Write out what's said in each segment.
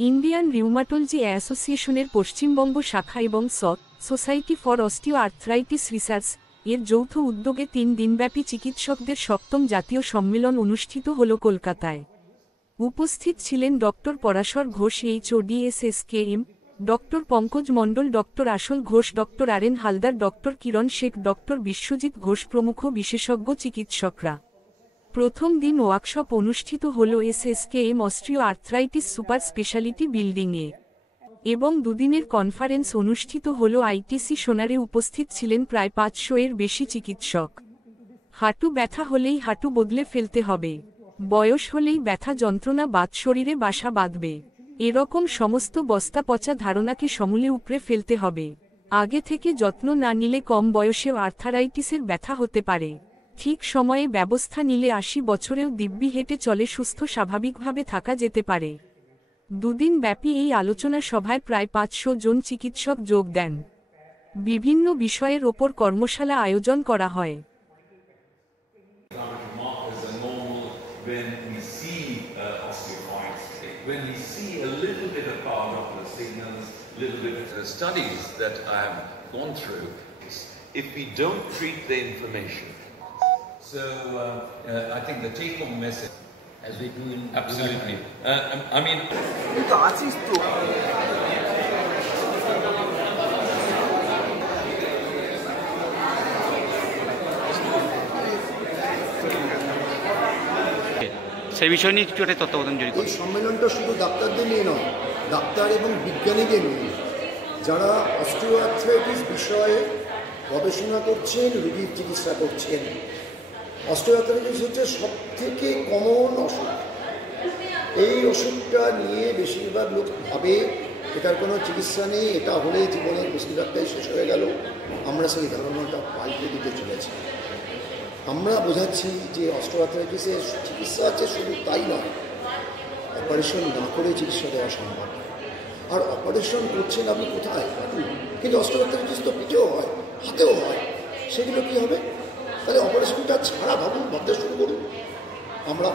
Indian rheumatology অ্যাসোসিয়েশনের পশ্চিমবঙ্গ শাখা এবং society for osteo arthritis research এর যৌথ উদ্যোগে 3 দিনব্যাপী চিকিৎসকদের 7ম জাতীয় সম্মেলন অনুষ্ঠিত হল কলকাতায়। উপস্থিত ছিলেন doctor Parashar Ghosh HODSSKM, doctor Pankaj Mondal, doctor Asal Ghosh, doctor R N Haldar, doctor Kiran Sheikh, doctor Biswajit Ghosh প্রমুখ বিশেষজ্ঞ চিকিৎসকরা। প্রথম দিন ওয়ার্কশপ অনুষ্ঠিত হল SSKM osteo arthritis super speciality বিল্ডিংয়ে এবং দুদিনের কনফারেন্স অনুষ্ঠিত হল ITC সোনারে। উপস্থিত ছিলেন প্রায় 500 এর বেশি চিকিৎসক। হাঁটু ব্যথা হলেই হাঁটু বদলে ফেলতে হবে, বয়স হলেই ব্যথা যন্ত্রণা বাত শরীরে বাসা বাঁধবে, এরকম সমস্ত বস্তা পচা ধারণাকে সমূলে উপড়ে ফেলতে হবে। আগে থেকে যত্ন না নিলে কম বয়সেও আর্থারাইটিসের ব্যথা হতে পারে। ঠিক সময়ে ব্যবস্থা নিলে 80 বছরেও দিব্যি হেঁটে চলে সুস্থ স্বাভাবিকভাবে থাকা যেতে পারে। দুদিন ব্যাপী এই আলোচনা সভায় প্রায় 500 জন চিকিৎসক যোগ দেন। বিভিন্ন বিষয়ের ওপর কর্মশালা আয়োজন করা হয়। When we see osteophytes, when we see a little bit of power Doppler signals, little bit of studies that I have gone through, if we don't treat the inflammation. So I think the take-home message, as we do in absolutely. I mean, সেই বিষয় নিয়ে কিছু একটা তত্ত্বাবধান জারি করে। এই সম্মেলনটা শুধু ডাক্তারদের নিয়ে নয়, ডাক্তার এবং বিজ্ঞানীদের নিয়ে, যারা অস্টিও আর্থ্রাইটিস বিষয়ে গবেষণা করছেন, রোগীর চিকিৎসা করছেন। অস্টিও আর্থ্রাইটিস হচ্ছে সবথেকে কমন অসুখ। এই অসুখটা নিয়ে বেশিরভাগ লোক ভাবে এটার কোনো চিকিৎসা নেই, এটা হলে জীবনের বেশিরভাগটাই শেষ হয়ে গেল। আমরা সেই ধারণাটা পাল্টে দিতে চলেছি। আমরা বোঝাচ্ছি যে অস্টিও আর্থ্রাইটিসের চিকিৎসা আছে, শুধু তাই নয়, অপারেশন না করে চিকিৎসা দেওয়া সম্ভব। আর অপারেশন করছেন আপনি কোথায়? কিন্তু অস্টিও আর্থ্রাইটিস তো পিঠেও হয়, হাতেও হয়, সেগুলো কী হবে? তাহলে অপারেশনটা ছাড়া ভাবতে শুরু করুন। আমরা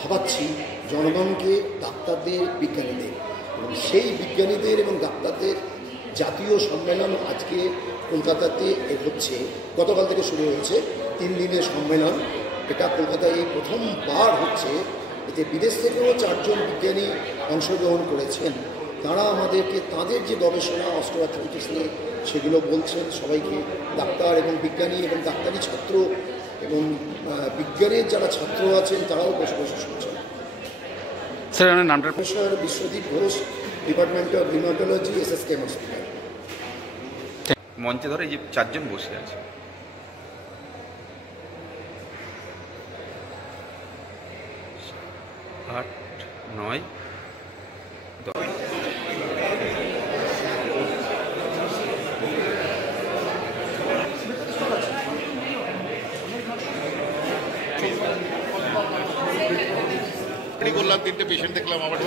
ভাবাচ্ছি জনগণকে, ডাক্তারদের, বিজ্ঞানীদের, এবং সেই বিজ্ঞানীদের এবং ডাক্তারদের জাতীয় সম্মেলন আজকে কলকাতাতে হচ্ছে। গতকাল থেকে শুরু হয়েছে 3 দিনের সম্মেলন। এটা কলকাতায় এই প্রথমবার হচ্ছে। এতে বিদেশ থেকেও 4 জন বিজ্ঞানী অংশগ্রহণ করেছেন। তারা আমাদেরকে তাদের যে গবেষণা অস্টিও আর্থ্রাইটিস নিয়ে সেগুলো বলছেন সবাইকে। ডাক্তার এবং বিজ্ঞানী এবং ডাক্তারি ছাত্র এবং বিজ্ঞানের যারা ছাত্র আছেন তারাও বসে বসে শুনছেন। স্যার, আমার নামটা? Professor Biswajit Ghosh, department of rheumatology, SSKM hospital. মঞ্চে ধরে এই যে 4 জন বসে আছে, আট, 9, 10। করলাম 3টে পেশেন্ট দেখলাম আমার।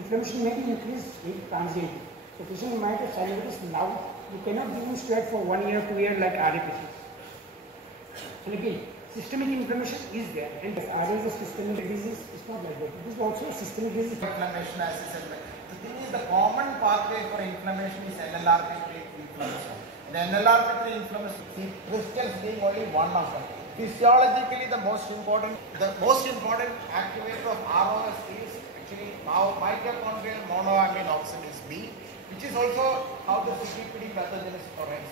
Inflammation may be increased transiently. So patient might have synovitis now. You cannot give him steroid for 1 year, 2 years like RA patient. And again, systemic inflammation is there. And RA is a systemic disease. It's not like that. It is also a systemic disease. Inflammation, as I said, the thing is the common pathway for inflammation is NLRP3 inflammation. The NLRP3 inflammation, see, crystals being only one of them. Physiologically, the most important activator of ROS is actually mitochondrial monoamine oxidase B, which is also how the CPPD pathogenesis occurs.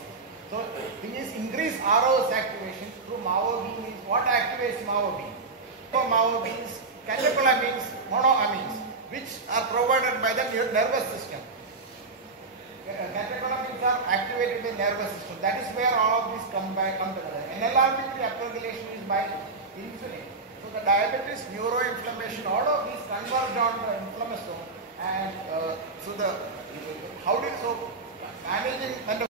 So, thing is increase ROS activation through MAO-B means what activates MAO-B? So, MAO-B is catecholamines, monoamines, which are provided by the nervous system. Catecholamines are activated by nervous system. That is where all of these come together. NLRP3 upregulation is by insulin. So the diabetes, neuroinflammation, all of these converge on the inflammation, and so managing